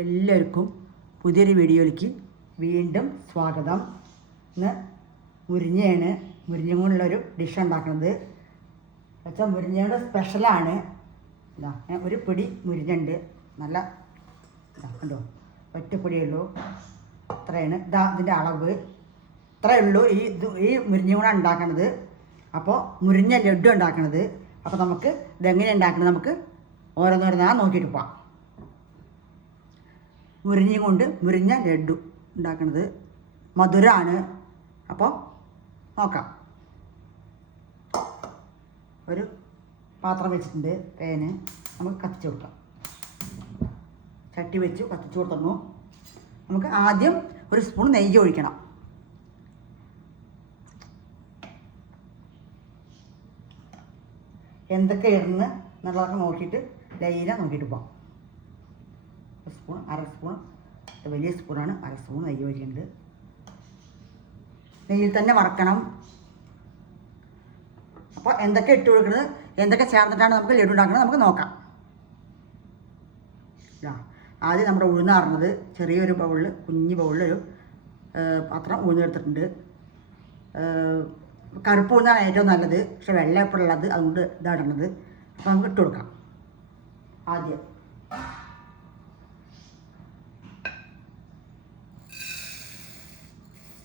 എല്ലാവർക്കും പുതിയൊരു വീഡിയോയിലേക്ക് വീണ്ടും സ്വാഗതം. ഇന്ന് മുരിങ്ങയാണ്. മുരിങ്ങ കൊണ്ടുള്ളൊരു ഡിഷ് ഉണ്ടാക്കുന്നത് വെച്ചാൽ മുരിങ്ങയുടെ സ്പെഷ്യലാണ്. ഇതാ ഒരു പിടി മുരിങ്ങുണ്ട്. നല്ല ഇതാ കണ്ടോ, ഒറ്റപ്പൊടിയേ ഉള്ളൂ. ഇത്രയാണ് ഇതാ ഇതിൻ്റെ അളവ്. ഇത്രയേ ഉള്ളൂ ഈ മുരിങ്ങ കൂടെ ഉണ്ടാക്കണത്. അപ്പോൾ മുരിങ്ങ ലഡു ഉണ്ടാക്കണത്. അപ്പോൾ നമുക്ക് ഇതെങ്ങനെ ഉണ്ടാക്കണത് നമുക്ക് ഓരോന്നോരോന്നാ നോക്കിയിട്ട് പോവാം. മുരിങ്ങ കൊണ്ട് മുരിങ്ങ ലഡു ഉണ്ടാക്കുന്നത് മധുരമാണ്. അപ്പോൾ നോക്കാം. ഒരു പാത്രം വെച്ചിട്ടുണ്ട്, പാന്. നമുക്ക് കത്തിച്ച് കൊടുക്കാം. ചട്ടി വെച്ച് കത്തിച്ച് കൊടുത്തു. നമുക്ക് ആദ്യം ഒരു സ്പൂൺ നെയ്യ് ഒഴിക്കണം. എന്തൊക്കെ ഇടുന്ന് എന്നുള്ളതൊക്കെ നോക്കിയിട്ട് ലൈന നോക്കിയിട്ട് പോകാം. സ്പൂൺ, അര സ്പൂൺ, വലിയ സ്പൂണാണ്, അര സ്പൂൺ നെയ്യ് ഒഴിക്കുന്നുണ്ട്. നെയ്യിൽ തന്നെ വറക്കണം. അപ്പോൾ എന്തൊക്കെ ഇട്ട് കൊടുക്കുന്നത്, എന്തൊക്കെ ചേർന്നിട്ടാണ് നമുക്ക് ലഡു ഉണ്ടാക്കുന്നത് നമുക്ക് നോക്കാം. ആദ്യം നമ്മുടെ ഉഴുന്നാറുന്നത് ചെറിയൊരു ബൗളിൽ, കുഞ്ഞ് ബൗളിലൊരു പാത്രം ഉഴുന്നെടുത്തിട്ടുണ്ട്. കറുപ്പ് ഉഴുന്നാണ് ഏറ്റവും നല്ലത്, പക്ഷെ വെള്ളയപ്പുള്ളത് അതുകൊണ്ട് ഇതാടുന്നത്. അപ്പോൾ നമുക്ക് ഇട്ട് കൊടുക്കാം. ആദ്യം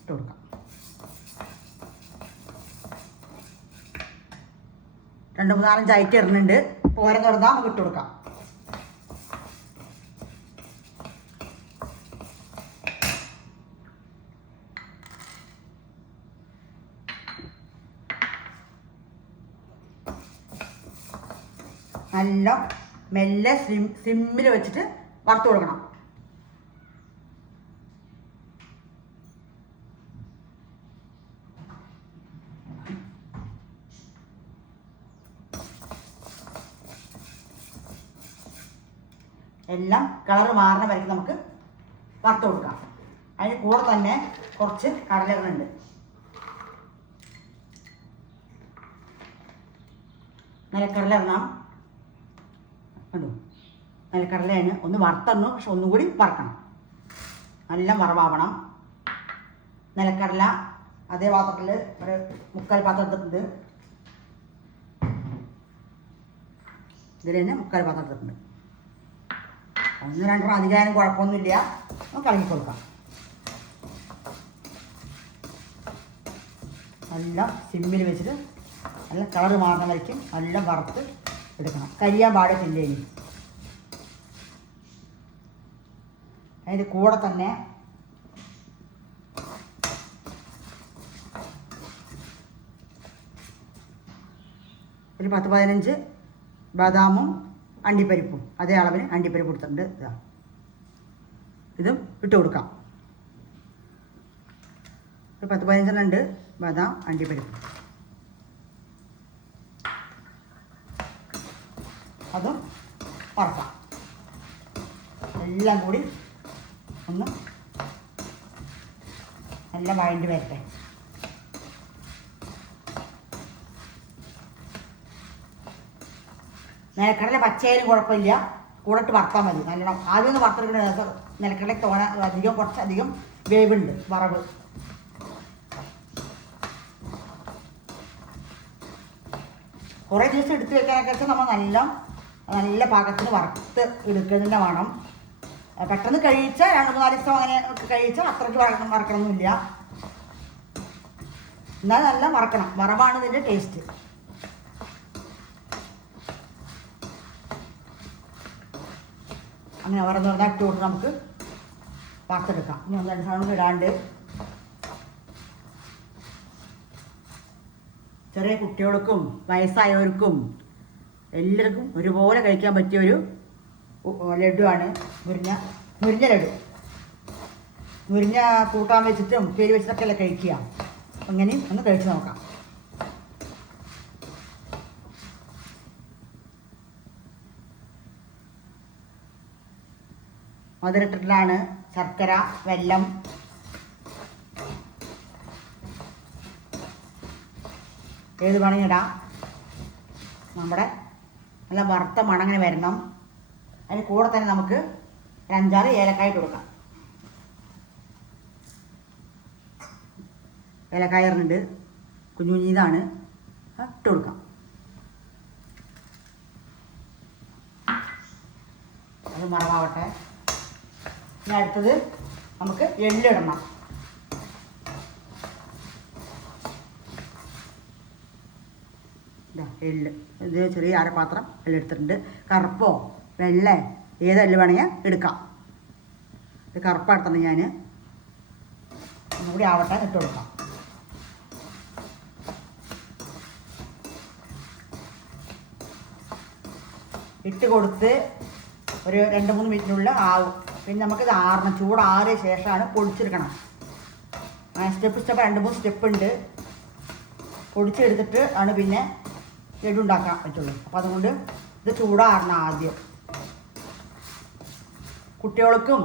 ഇട്ട് കൊടുക്കാം. 2-3-5 ആയിട്ട് ഇടുന്നുണ്ട്. പോരെ തുറന്നാൽ നമുക്ക് ഇട്ട് കൊടുക്കാം. നല്ല മെല്ലെ സിമ്മിൽ വെച്ചിട്ട് വറുത്ത് കൊടുക്കണം. എല്ലാം കളർ മാറുന്ന വരയ്ക്ക് നമുക്ക് വറുത്ത് കൊടുക്കാം. അതിന് കൂടെ തന്നെ കുറച്ച് കടലകളുണ്ട്. നിലക്കടല ഇടണം. കണ്ടു, നിലക്കടലയാണ്. ഒന്ന് വറുത്തന്നു, പക്ഷെ ഒന്നും കൂടി വറക്കണം. നല്ല വറവാവണം. നിലക്കടല അതേ പാത്രത്തിൽ ഒരു 3/4 പാത്രം എടുത്തിട്ടുണ്ട്. ഇതിൽ തന്നെ 3/4 പാത്രം എടുത്തിട്ടുണ്ട്. 1-2 അധികം കുഴപ്പമൊന്നുമില്ല. നമുക്ക് കളഞ്ഞു കൊടുക്കാം. നല്ല സിമ്മിൽ വെച്ചിട്ട് നല്ല കളർ മാറുന്ന വരയ്ക്കും നല്ല വറുത്ത് എടുക്കണം. കരിയാൻ പാടില്ല. ഇനി അതിൻ്റെ കൂടെ തന്നെ ഒരു 10-15 ബദാമും അണ്ടിപ്പരിപ്പും അതേ അളവിന് അണ്ടിപ്പരിപ്പ് കൊടുത്തിട്ടുണ്ട്. ഇതും ഇട്ട് കൊടുക്കാം. ഒരു 10-15 ഉണ്ട് ബദാം അണ്ടിപ്പരിപ്പ്. അതും വറക്കാം. എല്ലാം കൂടി ഒന്ന് നല്ല വഴണ്ടി വരട്ടെ. നിലക്കടല പച്ചയായാലും കുഴപ്പമില്ല, കൂടിട്ട് വറുത്താൽ മതി. നല്ലോണം ആദ്യം ഒന്ന് വറുത്തെടുക്കുന്ന നിലക്കടലയ്ക്ക് കുറച്ചധികം വേവുണ്ട്, വറവ്. കുറേ ദിവസം എടുത്ത് വെക്കാനൊക്കെ വെച്ചാൽ നമ്മൾ നല്ല പാകത്തിന് വറുത്ത് എടുക്കുന്നതിൻ്റെ വേണം. പെട്ടെന്ന് കഴിച്ചാൽ 2-3 ദിവസം അങ്ങനെ കഴിച്ചാൽ അത്രയ്ക്ക് വറക്കണമെന്നില്ല. എന്നാൽ നല്ല വറക്കണം. വറവാണ് ഇതിൻ്റെ ടേസ്റ്റ്. അങ്ങനെ ഓരോന്ന് ഇട്ട് കൊടുത്ത് നമുക്ക് വറുത്തെടുക്കാം. ഇനി 1-2 സാധനം ഇടാണ്ട്. ചെറിയ കുട്ടികൾക്കും വയസ്സായവർക്കും എല്ലാവർക്കും ഒരുപോലെ കഴിക്കാൻ പറ്റിയൊരു ലഡുവാണ് മുരിങ്ങ ലഡു. മുരിങ്ങ കൂട്ടാൻ വെച്ചിട്ടും പേര് വെച്ചിട്ടൊക്കെ അല്ലേ കഴിക്കുക. അങ്ങനെയും ഒന്ന് കഴിച്ച് നോക്കാം. മധുരട്ടിലാണ് ശർക്കര, വെല്ലം. ഏത് വേണമെങ്കിൽ ഇടാം. നമ്മുടെ നല്ല വറുത്ത മണം അങ്ങനെ വരണം. അതിന് കൂടെ തന്നെ നമുക്ക് ഒരു 5-6 ഏലക്കായ ഇട്ട് കൊടുക്കാം. ഏലക്കായ ഇടുന്നുണ്ട്, കുഞ്ഞു കുഞ്ഞിതാണ്, ഇട്ട് കൊടുക്കാം. അത് മറവാവട്ടെ. ഇനി അടുത്തത് നമുക്ക് എള്ളിടണം. എള്ള് ഇത് ചെറിയ അരപ്പാത്രം എള്ളെടുത്തിട്ടുണ്ട്. കറുപ്പോ വെള്ള ഏത് എള്ള് വേണമെങ്കിൽ എടുക്കാം. ഇത് കറുപ്പെടുത്തണം. ഞാൻ ഒന്നുകൂടി ആവട്ടെ, ഇട്ട് കൊടുക്കാം. ഇട്ട് കൊടുത്ത് ഒരു 2-3 മിനിറ്റിനുള്ളിൽ ആവും. പിന്നെ നമുക്കിത് ആറണം. ചൂടാറിയ ശേഷമാണ് പൊടിച്ചെടുക്കണം. സ്റ്റെപ്പ് 2-3 സ്റ്റെപ്പ് ഉണ്ട്. പൊടിച്ചെടുത്തിട്ട് ആണ് പിന്നെ ലഡു ഉണ്ടാക്കാൻ പറ്റുള്ളൂ. അപ്പോൾ അതുകൊണ്ട് ഇത് ചൂടാറണം ആദ്യം. കുട്ടികൾക്കും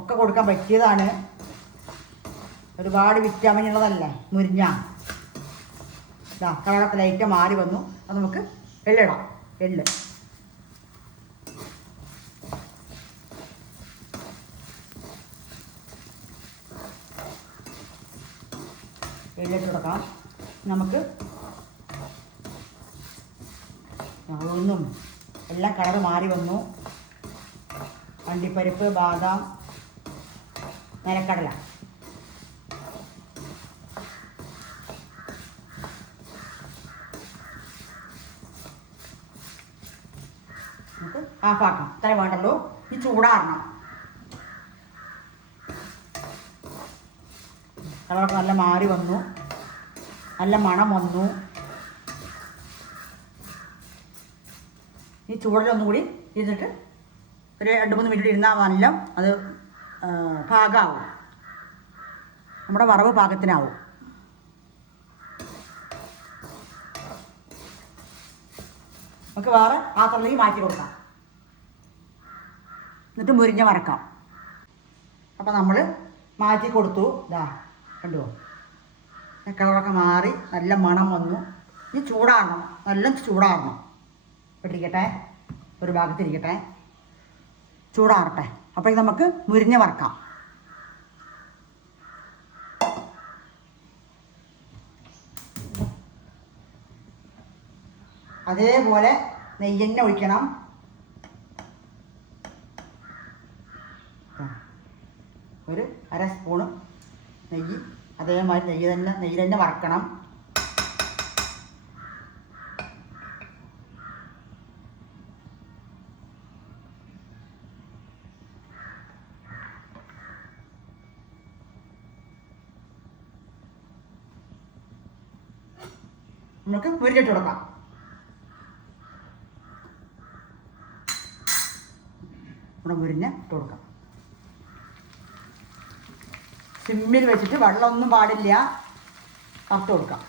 ഒക്കെ കൊടുക്കാൻ പറ്റിയതാണ്. ഒരുപാട് വിറ്റാമിൻ ഉള്ളതല്ലേ മുരിങ്ങ. ഇതാ കളറൊക്കെ ലൈറ്റ് മാറി വന്നു. അത് നമുക്ക് എള്ളിടാം. എള്ളിട്ട് കൊടുക്കാം. നമുക്ക് ഒന്നും എല്ലാം കളറ് മാറി വന്നു. അണ്ടിപ്പരിപ്പ്, ബാദാം, നിലക്കടല നമുക്ക് ആഫാക്കാം. ഇത്ര വേണ്ടല്ലോ. ഈ ചൂടാറണം. കളറൊക്കെ നല്ല മാറി വന്നു, നല്ല മണം വന്നു. ഈ ചൂടിലൊന്നും കൂടി ഇരുന്നിട്ട് ഒരു 2-3 മിനിറ്റ് ഇരുന്നാൽ നല്ല അത് പാകമാവും. നമ്മുടെ വറവ് പാകത്തിനാവും. നമുക്ക് വേറെ പാത്രത്തിലേക്ക് മാറ്റി കൊടുക്കാം. എന്നിട്ട് മുരിഞ്ഞ വറക്കാം. അപ്പോൾ നമ്മൾ മാറ്റി കൊടുത്തു. ഇതാ കണ്ടുവോ, കളറൊക്കെ മാറി നല്ല മണം വന്നു. ഇനി ചൂടാറണം, നല്ല ചൂടാറണം. ഇട്ടിരിക്കട്ടെ, ഒരു ഭാഗത്തിരിക്കട്ടെ, ചൂടാറട്ടെ. അപ്പോഴേക്ക് നമുക്ക് മുരിഞ്ഞ വറക്കാം. അതേപോലെ നെയ്യെണ്ണ ഒഴിക്കണം. ഒരു 1/2 സ്പൂണ് നെയ്യ്. അതേമാതിരി നെയ്യ് തന്നെ വറക്കണം. നമുക്ക് മുരിഞ്ഞിട്ട് കൊടുക്കാം. നമ്മുടെ മുരിഞ്ഞ ഇട്ട് കൊടുക്കാം. സിമ്മിൽ വെച്ചിട്ട് വെള്ളമൊന്നും പാടില്ല, വറുത്ത് കൊടുക്കാം.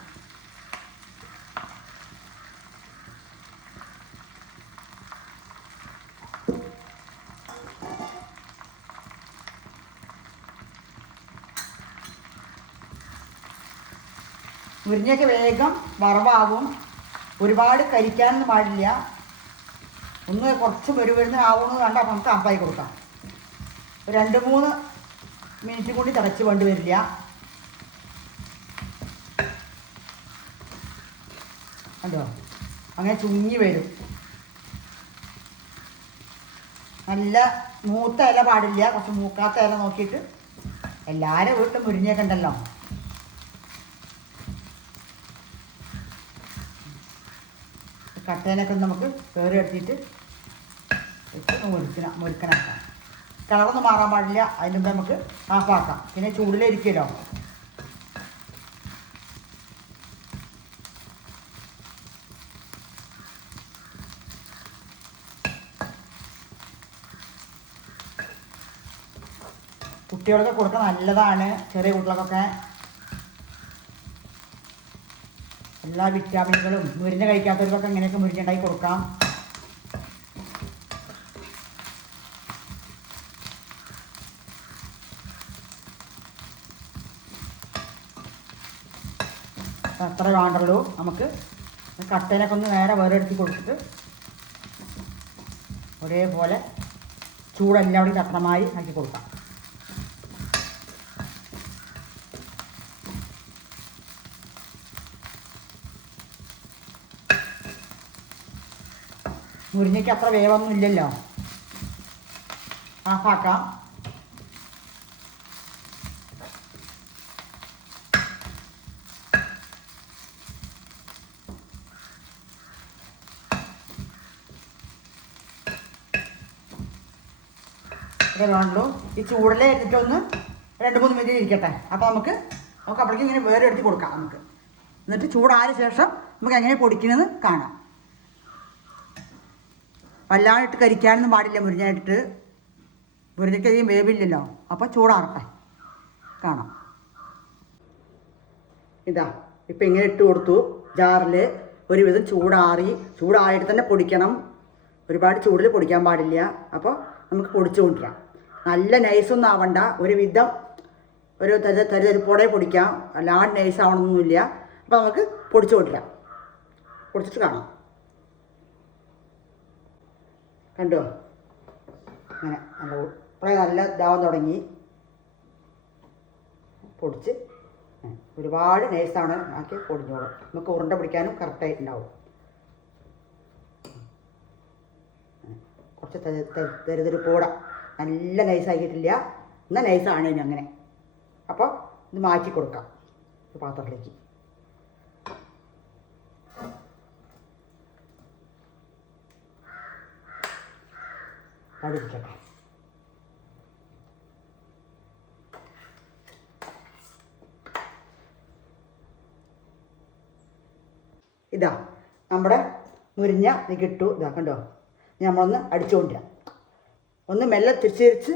മുരിഞ്ഞൊക്കെ വേഗം വറവാകും. ഒരുപാട് കരിക്കാനൊന്നും പാടില്ല. ഒന്ന് കുറച്ച് വരുന്ന ആവുന്നത് കണ്ടാൽ നമുക്ക് അപ്പായി കൊടുക്കാം. ഒരു 2-3 മിനിറ്റ് കൂടി തിളച്ച് വേണ്ടി വരില്ല. കണ്ടോ, അങ്ങനെ ചുങ്ങി വരും. നല്ല മൂത്ത ഇല പാടില്ല, കുറച്ച് മൂക്കാത്ത ഇല നോക്കിയിട്ട്. എല്ലാവരും വീട്ടിലും മുരിഞ്ഞൊക്കെ ഉണ്ടല്ലോ. കട്ടേനൊക്കെ നമുക്ക് കയറി എടുത്തിട്ട് മുറുക്കനാക്കാം. കളറൊന്നും മാറാൻ പാടില്ല. അതിന് മുമ്പ് നമുക്ക് ആഫാക്കാം. പിന്നെ ചൂടിലിരിക്കുമല്ലോ. കുട്ടികൾക്ക് കൊടുക്കാൻ നല്ലതാണ്. ചെറിയ കുട്ടികൾക്കൊക്കെ എല്ലാ വിറ്റാമിനുകളും. മുരിഞ്ഞ കഴിക്കാത്തവർക്കൊക്കെ ഇങ്ങനെയൊക്കെ മുരിഞ്ഞുണ്ടാക്കി കൊടുക്കാം. അത്ര വേണ്ടുള്ളൂ. നമുക്ക് കട്ടേനൊക്കെ ഒന്ന് നേരെ വേറെ എടുത്ത് കൊടുത്തിട്ട് ഒരേപോലെ ചൂടെല്ലാം കൂടി തട്ടമായി ആക്കി കൊടുക്കാം. മുരിങ്ങയ്ക്ക് അത്ര വേവൊന്നും ഇല്ലല്ലോ. ആഫാക്കാം. ഇത്രേ വേണ്ടുള്ളൂ. ഈ ചൂടിലെ എടുത്തിട്ടൊന്ന് 2-3 മിനിറ്റ് ഇരിക്കട്ടെ. അപ്പോൾ നമുക്ക് അപ്പോഴേക്കും ഇങ്ങനെ വേറെ എടുത്ത് കൊടുക്കാം നമുക്ക്. എന്നിട്ട് ചൂടായ ശേഷം നമുക്ക് എങ്ങനെ പൊടിക്കണമെന്ന് കാണാം. വല്ലാണ്ടിട്ട് കരിക്കാനൊന്നും പാടില്ല മുരിഞ്ഞായിട്ട്. മുരിഞ്ഞയ്ക്കധികം വേവില്ലല്ലോ. അപ്പോൾ ചൂടാറട്ടെ, കാണാം. ഇതാ ഇപ്പം ഇങ്ങനെ ഇട്ട് കൊടുത്തു ജാറിൽ. ഒരുവിധം ചൂടായിട്ട് തന്നെ പൊടിക്കണം. ഒരുപാട് ചൂടിൽ പൊടിക്കാൻ പാടില്ല. അപ്പോൾ നമുക്ക് പൊടിച്ചു കൊണ്ടുവരാം. നല്ല നൈസൊന്നും ആവണ്ട, ഒരുവിധം ഒരു തരിതരിപ്പോടെ പൊടിക്കാം. അല്ലാണ്ട് നൈസ് ആവണമെന്നൊന്നുമില്ല. അപ്പോൾ നമുക്ക് പൊടിച്ചു കൊണ്ടുവരാം. പൊടിച്ചിട്ട് കാണാം. കണ്ടോ, അങ്ങനെ നല്ല ഇതാവാൻ തുടങ്ങി. പൊടിച്ച് ഒരുപാട് നൈസാണ് ആക്കി പൊടിഞ്ഞോളും. നമുക്ക് ഉരുണ്ട പിടിക്കാനും കറക്റ്റായിട്ടുണ്ടാവും. കുറച്ച് തെരുതെരുപ്പോടെ നല്ല നൈസാക്കിയിട്ടില്ല, എന്നാൽ നൈസാണ് ഇനി അങ്ങനെ. അപ്പോൾ ഇത് മാറ്റി കൊടുക്കാം ഒരു പാത്രത്തിലേക്ക്. കടിക്കട്ടെ. ഇതാ നമ്മുടെ മുരിഞ്ഞ കിട്ടു. ഇതാ കണ്ടോ, നമ്മളൊന്ന് അടിച്ചുകൊണ്ടിരാം. ഒന്ന് മെല്ലെ തിരിച്ച്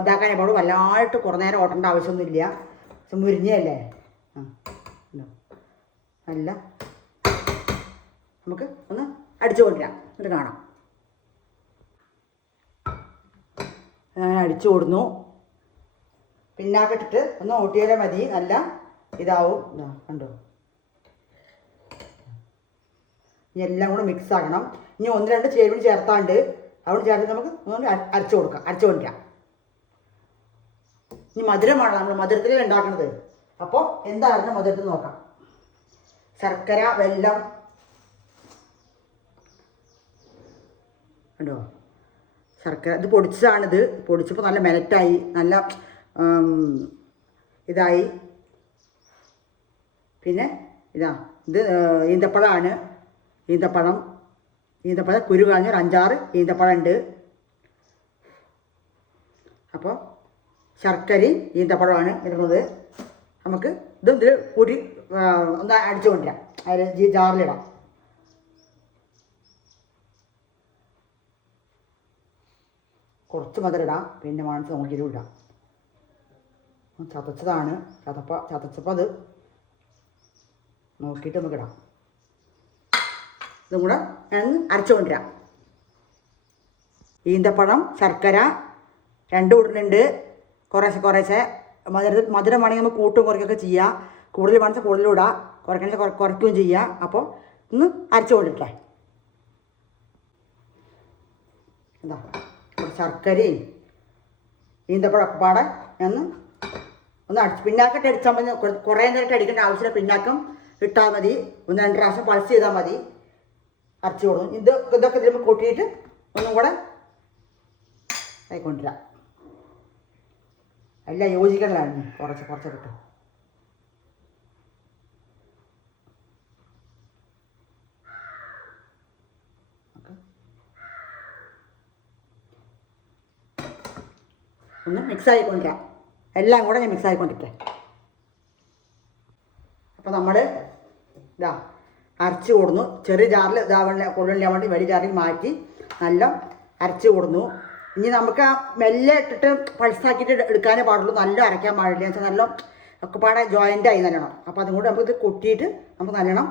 ഇതാക്കാനേ പാടുള്ളൂ. വല്ലായിട്ട് കുറേ നേരം ഓട്ടേണ്ട ആവശ്യമൊന്നുമില്ല. പക്ഷെ മുരിഞ്ഞല്ലേ. നല്ല നമുക്ക് ഒന്ന് അടിച്ചുകൊണ്ടിരാം. എന്നിട്ട് കാണാം. അങ്ങനെ അടിച്ചു കൊടുന്നു. പിന്നാക്കിട്ടിട്ട് ഒന്ന് ഓട്ടിയാലേ മതി. നല്ല ഇതാവും. കണ്ടോ, ഇനി എല്ലാം കൂടെ മിക്സ് ആക്കണം. ഇനി 1-2 ചേരുവ ചേർത്താണ്ട് അവിടെ ചേർത്ത് നമുക്ക് ഒന്ന് അരച്ചു കൊണ്ടിരിക്കാം. ഇനി മധുരമാണ് നമ്മൾ മധുരത്തിലേ ഉണ്ടാക്കുന്നത്. അപ്പോൾ എന്തായിരുന്നു മധുരത്തിൽ നോക്കാം. ശർക്കര, വെല്ലം കണ്ടോ, ശർക്കര ഇത് പൊടിച്ചതാണിത്. പൊടിച്ചപ്പോൾ നല്ല മെലറ്റായി, നല്ല ഇതായി. പിന്നെ ഇത് ഈന്തപ്പഴമാണ്. ഈന്തപ്പഴം കുരു കളഞ്ഞ ഒരു 5-6 ഈന്തപ്പഴം ഉണ്ട്. അപ്പോൾ ശർക്കരയും ഈന്തപ്പഴമാണ് ഇടുന്നത്. നമുക്ക് ഇതിൽ കൂടി ഒന്ന് അടിച്ചു കൊണ്ടുവരാം. അതിൽ ജാറിലിടാം. കുറച്ച് മധുരം ഇടാം, പിന്നെ വേണമെങ്കിൽ നോക്കിയിട്ടും ഇടാം. ചതച്ചതാണ്. ചതച്ചപ്പോൾ അത് നോക്കിയിട്ട് നമുക്ക് ഇടാം. ഇതും കൂടെ ഞാൻ അരച്ചുകൊണ്ടിരാം. ഈന്തപ്പഴം, ശർക്കര 2 ഇടുന്നുണ്ട്. കുറേശ്ശെ മധുരം വേണമെങ്കിൽ നമുക്ക് കൂട്ടും കുറയ്ക്കുകയൊക്കെ ചെയ്യാം. കൂടുതൽ വേണമെങ്കിൽ കൂടുതലും ഇടാം, കുറയ്ക്കണമെങ്കിൽ കുറയ്ക്കുകയും ചെയ്യാം. അപ്പോൾ ഒന്ന് അരച്ചുകൊണ്ടിരിക്കേ. എന്താ ശർക്കരയും ഈന്തപ്പഴമൊക്കെ പാടെ ഒന്ന് പിന്നാക്കിട്ട് അടിച്ചാൽ മതി. കുറേ നേരമായിട്ട് അടിക്കേണ്ട ആവശ്യമില്ല. പിന്നാക്കം ഇട്ടാൽ മതി. 1-2 പ്രാവശ്യം പൾസ് ചെയ്താൽ മതി. അരച്ച് കൊടുക്കും. ഇതൊക്കെ ഇതിൽ കൂട്ടിയിട്ട് ഒന്നും കൂടെ ആയിക്കൊണ്ടിരാം. എല്ലാം യോജിക്കണതാണ്. കുറച്ച് കിട്ടും. ഒന്ന് മിക്സ് ആയിക്കൊണ്ടിരാം. എല്ലാം കൂടെ ഞാൻ മിക്സ് ആയിക്കൊണ്ടിരിക്കാം. അപ്പോൾ നമ്മൾ ഇതാ അരച്ച് കൊടുന്നു. ചെറിയ ജാറിൽ കൊള്ളില്ലാൻ വേണ്ടി വലിയ ജാറിൽ മാറ്റി നല്ല അരച്ച് കൊടുന്നു. ഇനി നമുക്ക് ആ മെല്ലെ ഇട്ടിട്ട് പൾസാക്കിയിട്ട് എടുക്കാനേ പാടുള്ളൂ. നല്ല അരയ്ക്കാൻ പാടില്ല. എന്ന് വെച്ചാൽ നല്ല ഒക്കെ പാടെ ജോയിൻ്റായി നല്ലോണം. അപ്പോൾ അതും കൂടി നമുക്കിത് കൊട്ടിയിട്ട് നമുക്ക് നല്ലോണം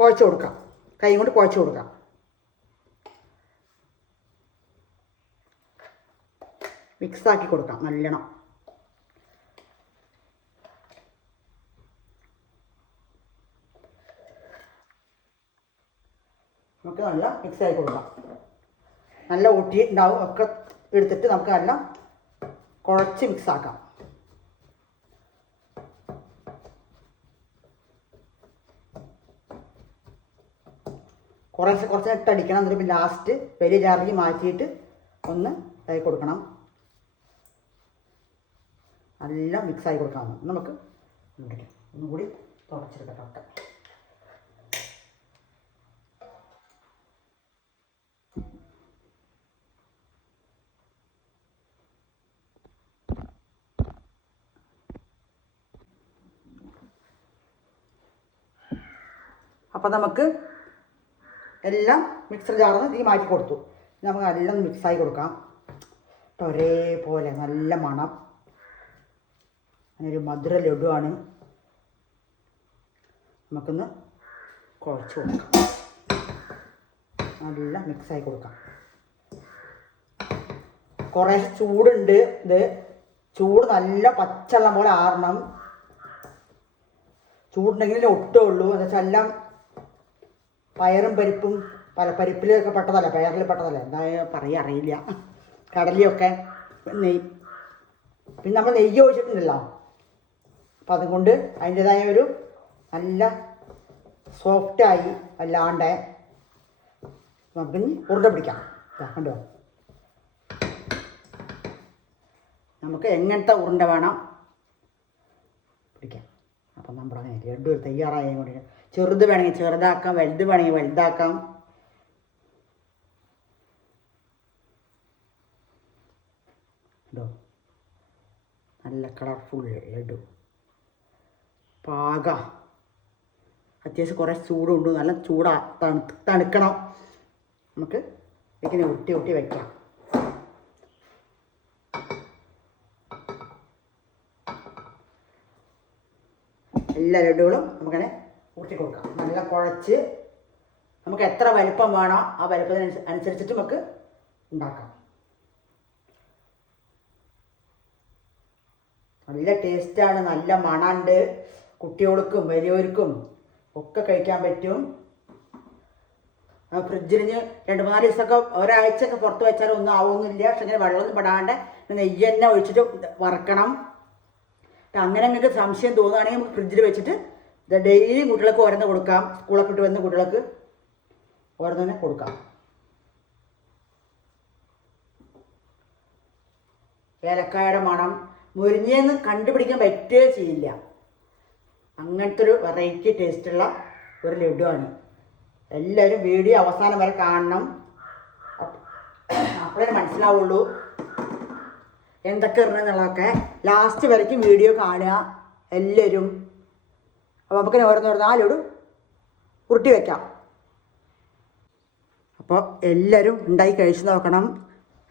കുഴച്ച് കൊടുക്കാം. കൈ കൊണ്ട് കുഴച്ച് കൊടുക്കാം. മിക്സാക്കി കൊടുക്കാം നല്ലോണം. നമുക്ക് നല്ല മിക്സാക്കി കൊടുക്കാം. നല്ല ഒട്ടിയിട്ടുണ്ടാവും. ഒക്കെ എടുത്തിട്ട് നമുക്ക് എല്ലാം കുഴച്ച് മിക്സാക്കാം. കുറച്ച് ഇട്ടടിക്കണം. എന്നിട്ട് പിന്നെ ലാസ്റ്റ് വലിയ ജാറിലേക്ക് മാറ്റിയിട്ട് ഒന്ന് ഇതായി കൊടുക്കണം. നല്ല മിക്സായി കൊടുക്കാം. നമുക്ക് ഒന്നുകൂടി തുടച്ചെടുക്കട്ടെ. അപ്പം നമുക്ക് എല്ലാം മിക്സർ ജാറിൽ നിന്ന് മാറ്റി കൊടുത്തു. നമുക്ക് എല്ലാം മിക്സായി കൊടുക്കാം. ഒരേപോലെ നല്ല മണം. അങ്ങനൊരു മധുര ലഡുവാണ്. നമുക്കൊന്ന് കുഴച്ച് കൊടുക്കാം. നല്ല മിക്സായി കൊടുക്കാം. കുറേ ചൂടുണ്ട്. ഇത് ചൂട് നല്ല പച്ചവെള്ളം പോലെ ആറണം. ചൂടുണ്ടെങ്കിലേ ഒട്ടുള്ളൂ. എന്ന് വെച്ചാൽ എല്ലാം പയറും പരിപ്പും പരിപ്പിലൊക്കെ പെട്ടതല്ല, പയറിൽ പെട്ടതല്ല, എന്താ പറയുക അറിയില്ല. കടലയൊക്കെ നെയ്യ്, പിന്നെ നമ്മൾ നെയ്യ് ഒഴിച്ചിട്ടുണ്ടല്ലോ. അപ്പം അതുകൊണ്ട് അതിൻ്റെതായ ഒരു നല്ല സോഫ്റ്റായി അല്ലാണ്ട് നമുക്കിനി ഉരുണ്ട പിടിക്കാം. കണ്ടോ, നമുക്ക് എങ്ങനത്തെ ഉരുണ്ട വേണം പിടിക്കാം. അപ്പം നമ്മളങ്ങനെ ലഡു തയ്യാറായ കൊണ്ട് ചെറുത് വേണമെങ്കിൽ ചെറുതാക്കാം, വലുത് വേണമെങ്കിൽ വലുതാക്കാം. കേട്ടോ, നല്ല കളർഫുൾ ലഡു പാക. അത്യാവശ്യം കുറേ ചൂടുണ്ട്. നല്ല തണുക്കണം. നമുക്ക് ഇങ്ങനെ ഒട്ടി വയ്ക്കാം. എല്ലാ ലഡുകളും നമുക്കങ്ങനെ ഊട്ടി കൊടുക്കാം. നല്ല കുഴച്ച് നമുക്ക് എത്ര വലിപ്പം വേണോ ആ വലിപ്പത്തിന് അനുസരിച്ചിട്ട് നമുക്ക് ഉണ്ടാക്കാം. നല്ല ടേസ്റ്റാണ്, നല്ല മണമുണ്ട്. കുട്ടികൾക്കും വലിയവർക്കും ഒക്കെ കഴിക്കാൻ പറ്റും. ഫ്രിഡ്ജിൽ 2-3 ദിവസമൊക്കെ ഒരാഴ്ചയൊക്കെ പുറത്ത് വെച്ചാൽ ഒന്നും ആവുന്നില്ല. പക്ഷെ ഇങ്ങനെ വെള്ളമൊന്നും പെടാണ്ട് നെയ്യ് തന്നെ ഒഴിച്ചിട്ട് വറക്കണം. അങ്ങനെ നിങ്ങൾക്ക് സംശയം തോന്നുകയാണെങ്കിൽ നമുക്ക് ഫ്രിഡ്ജിൽ വെച്ചിട്ട് ഡെയിലി കുട്ടികൾക്ക് ഓരോന്ന് കൊടുക്കാം. സ്കൂളൊക്കെ ഇട്ട് വന്ന് കുട്ടികൾക്ക് ഓരോന്നെ കൊടുക്കാം. ഏലക്കായുടെ മണം മുരിഞ്ഞെന്ന് കണ്ടുപിടിക്കാൻ പറ്റുകയേ ചെയ്യില്ല. അങ്ങനത്തെ ഒരു വെറൈറ്റി ടേസ്റ്റുള്ള ഒരു ലഡുവാണ്. എല്ലാവരും വീഡിയോ അവസാനം വരെ കാണണം. അപ്പോഴേ മനസ്സിലാവുള്ളൂ എന്തൊക്കെ ഇടണമെന്നുള്ളതൊക്കെ. ലാസ്റ്റ് വരയ്ക്കും വീഡിയോ കാണുക എല്ലാവരും. അപ്പോൾ നമുക്ക് ഓരോന്നോരോന്ന് 4 ലഡു ഉരുട്ടി വയ്ക്കാം. അപ്പോൾ എല്ലാവരും ഉണ്ടാക്കി കഴിച്ച് നോക്കണം.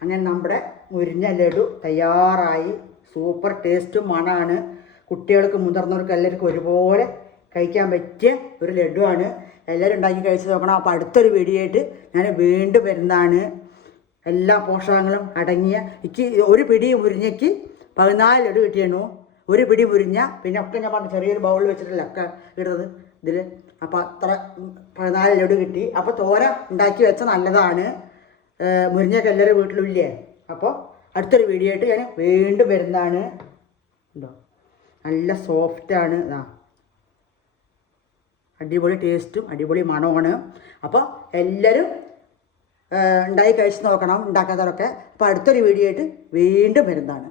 അങ്ങനെ നമ്മുടെ മുരിഞ്ഞ ലഡു തയ്യാറായി. സൂപ്പർ ടേസ്റ്റും മണമാണ്. കുട്ടികൾക്ക് മുതിർന്നവർക്ക് എല്ലാവർക്കും ഒരുപോലെ കഴിക്കാൻ പറ്റിയ ഒരു ലഡുവാണ്. എല്ലാവരും ഉണ്ടാക്കി കഴിച്ച് നോക്കണം. അപ്പോൾ അടുത്തൊരു വീഡിയോ ആയിട്ട് ഞാൻ വീണ്ടും വരുന്നതാണ്. എല്ലാ പോഷകങ്ങളും അടങ്ങിയ ഒരു പിടി മുരിഞ്ഞയ്ക്ക് 14 ലഡു കിട്ടിയണു. ഒരു പിടി മുരിഞ്ഞ പിന്നെ ഒക്കെ ഞാൻ പറഞ്ഞു ചെറിയൊരു ബൗളിൽ വെച്ചിട്ടല്ല ഒക്കെ ഇടുന്നത് ഇതിൽ. അപ്പോൾ അത്ര 14 ലഡു കിട്ടി. അപ്പോൾ തോര ഉണ്ടാക്കി വെച്ച നല്ലതാണ്. മുരിഞ്ഞൊക്കെ എല്ലാവരും വീട്ടിലും ഇല്ലേ. അപ്പോൾ അടുത്തൊരു വീഡിയോ ആയിട്ട് ഞാൻ വീണ്ടും വരുന്നതാണ്. ഉണ്ടോ, നല്ല സോഫ്റ്റാണ്. അടിപൊളി ടേസ്റ്റും അടിപൊളി മണമാണ്. അപ്പോൾ എല്ലാവരും ഉണ്ടാക്കി കഴിച്ച് നോക്കണം, ഉണ്ടാക്കാത്തവരൊക്കെ. അപ്പോൾ അടുത്തൊരു വീഡിയോ ആയിട്ട് വീണ്ടും വരുന്നതാണ്.